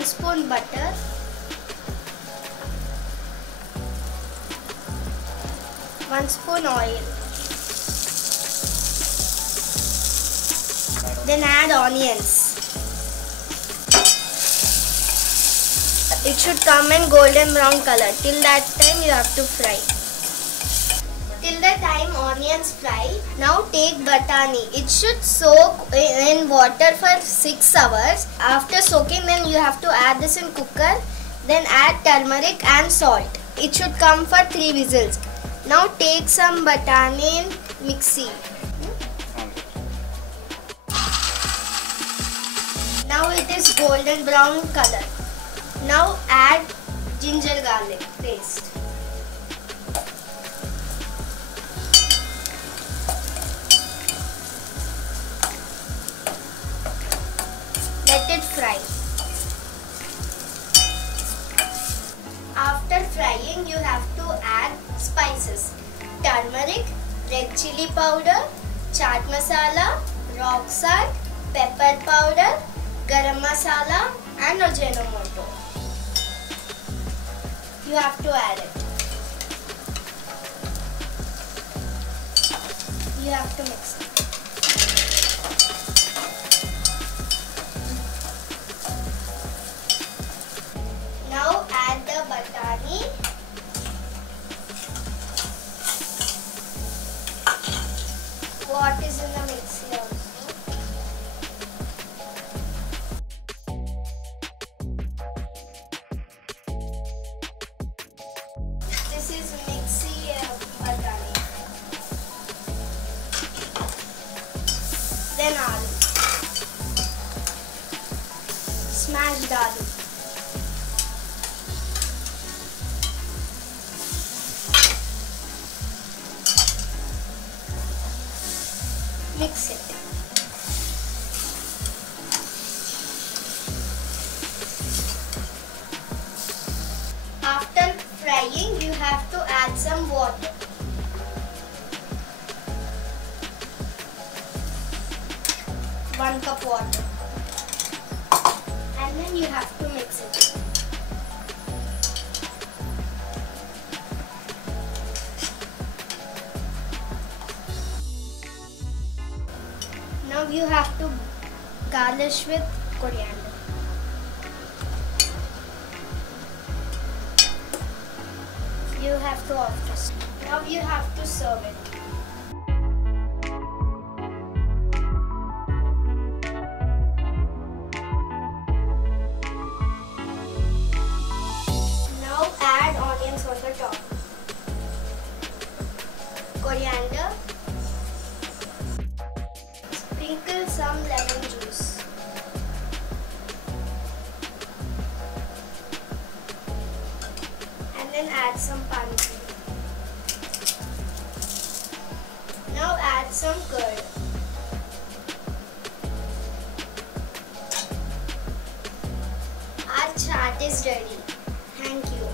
1 spoon butter, one spoon oil. Then add onions. It should come in golden brown color. Till that time you have to fry. Till the time onions fry, now take batani. It should soak in water for 6 hours. After soaking, then you have to add this in cooker. Then add turmeric and salt. It should come for 3 whistles. Now take some batani in mixie. Now it is golden brown color. Now add ginger garlic paste. Let it fry. After frying, you have to add spices. Turmeric, red chili powder, chaat masala, rock salt, pepper powder, garam masala and Ajinomoto. You have to add it. You have to mix it. Now add the batani. What is in the mixie also? This is mixie batani. Then aloo. Smashed aloo. Mix it. After frying, you have to add some water. One cup water. And then you have to mix it. Now you have to garnish with coriander. You have to off this. Now you have to serve it. Now add onions on the top. Coriander. Sprinkle some lemon juice. And then add some pani puri. Now add some curd. Our chaat is ready. Thank you.